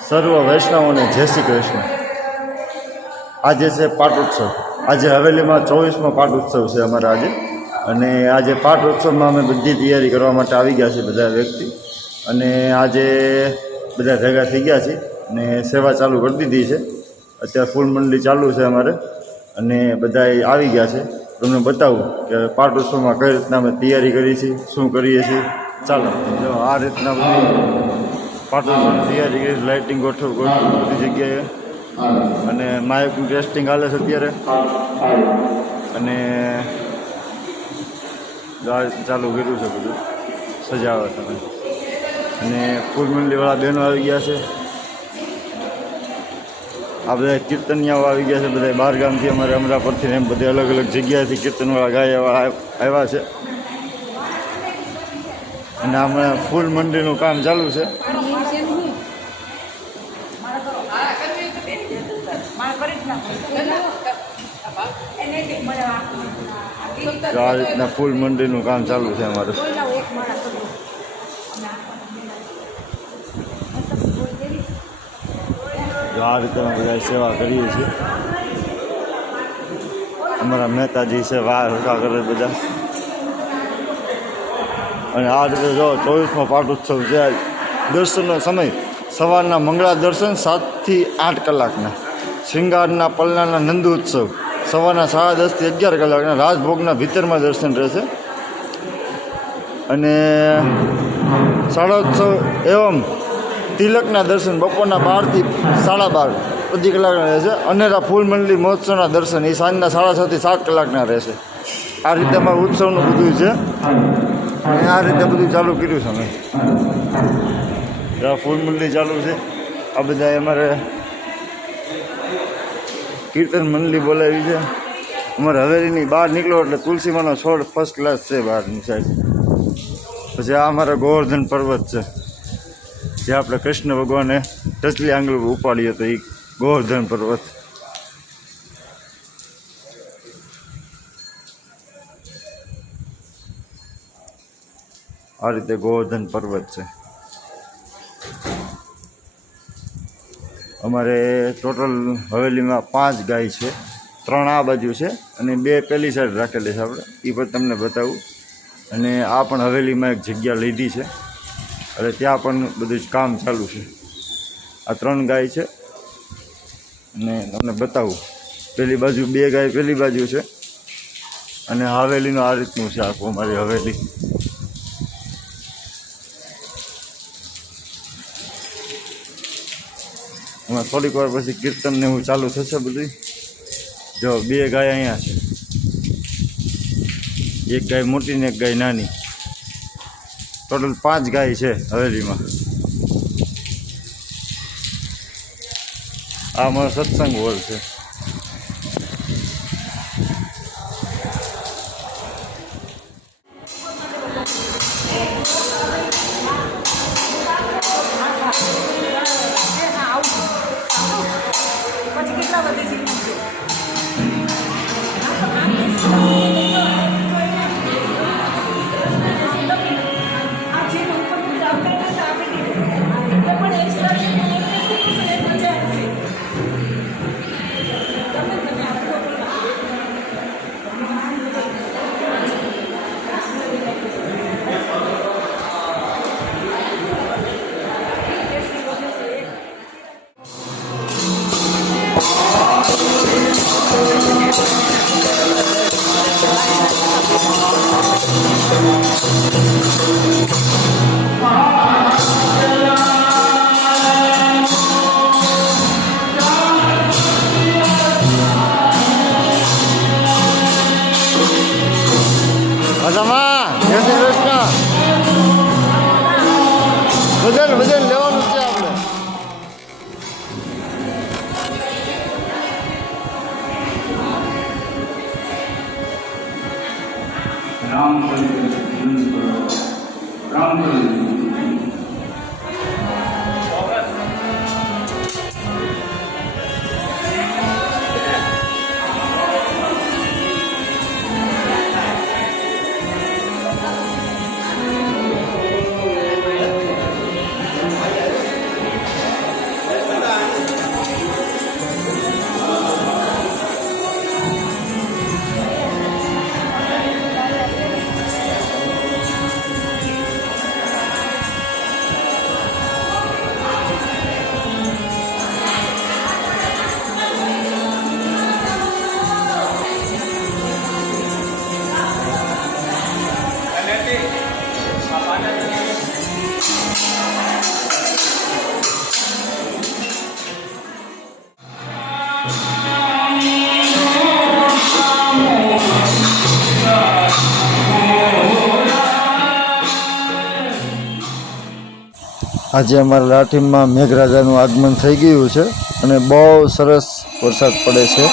સર્વ વૈષ્ણવોને જય શ્રી કૃષ્ણ। આજે છે પાટોત્સવ। આજે હવેલીમાં 24મો પાટોત્સવ છે અમારા આજે। અને આજે પાટોત્સવમાં અમે બધી તૈયારી કરવા માટે આવી ગયા છીએ બધા વ્યક્તિ। અને આજે બધા ભેગા થઈ ગયા છીએ અને સેવા ચાલુ કરી દીધી છે। અત્યારે ફૂલ મંડળી ચાલુ છે અમારે અને બધા આવી ગયા છે। તમને બતાવું કે પાટોત્સવમાં કઈ રીતના અમે તૈયારી કરી છે, શું કરીએ છીએ। ચાલો જો આ રીતના બધી પાટોત્સવની તૈયારી કરી, લાઇટિંગ ગોઠવ બધી જગ્યાએ અને માઇકનું ટેસ્ટિંગ હાલે છે અત્યારે। અને ચાલુ કર્યું છે બધું સજાવટ અને ફૂલ મંડળીવાળા બહેનો આવી ગયા છે। આ બધા કીર્તનિયાઓ આવી ગયા છે, બધા બહાર ગામથી અમારે અમરાપરથી ને એમ બધે અલગ અલગ જગ્યાએથી કીર્તનવાળા ગાયવાળા આવ્યા છે। અને હમણાં ફૂલ મંડળીનું કામ ચાલુ છે। આ રીતના ફૂલ મંડળીનું કામ ચાલુ છે અમારું। જો આ રીતે અમે બધા સેવા કરીએ છીએ। અમારા મહેતાજી છે, વાર હરખા કરે બધા। અને આ રીતે જો 24મો પાટોત્સવ છે। દર્શનનો સમય સવારના મંગળા દર્શન 7 થી 8 કલાકના, શૃંગારના પલ્લાના નંદ ઉત્સવ સવારના 10:30 થી 11 કલાકના, રાજભોગના ભીતરમાં દર્શન રહેશે। અને શાળોત્સવ એવમ તિલકના દર્શન બપોરના 12 થી 12:30 બધી કલાકના રહેશે। અનેરા ફૂલ મંડળી મહોત્સવના દર્શન એ સાંજના 6:30 થી 7 કલાકના રહેશે। આ રીતે અમારું ઉત્સવનું બધું છે અને આ રીતે બધું ચાલુ કર્યું છે અમે। ફૂલ મંડળી ચાલુ છે। આ બધા અમારે કીર્તન મંડળી બોલાવી છે। અમારે હવેલીની બહાર નીકળો એટલે તુલસીમાનો છોડ ફર્સ્ટ ક્લાસ છે બહારની સાઈડ। પછી આ અમારો ગોવર્ધન પર્વત છે, જે આપણે કૃષ્ણ ભગવાને ટચલી આંગળ ઉપાડ્યો હતો, એ ગોવર્ધન પર્વત। આ રીતે ગોવર્ધન પર્વત છે। અમારે ટોટલ હવેલીમાં 5 ગાય છે, 3 આ બાજુ છે અને 2 પેલી સાઈડ રાખેલી છે આપણે, એ પણ તમને બતાવું। અને આ પણ હવેલીમાં એક જગ્યા લીધી છે એટલે ત્યાં પણ બધું જ કામ ચાલુ છે। આ 3 ગાય છે અને તમને બતાવું। પેલી બાજુ 2 ગાય પેલી બાજુ છે અને હવેલીનું આ રીતનું છે આખું અમારી હવેલી। હમણાં થોડીક વાર પછી કીર્તન ને એવું ચાલુ થશે બધું। જો 2 ગાય અહીંયા છે, એક ગાય મોટી ને એક ગાય નાની, ટોટલ 5 ગાય છે હવેલીમાં। આ અમારો સત્સંગ હોલ છે। જય શ્રી કૃષ્ણ। વજન લેવાનું છે આપણે। આજે અમારા લાઠીમાં મેઘરાજાનું આગમન થઈ ગયું છે અને બહુ સરસ વરસાદ પડે છે.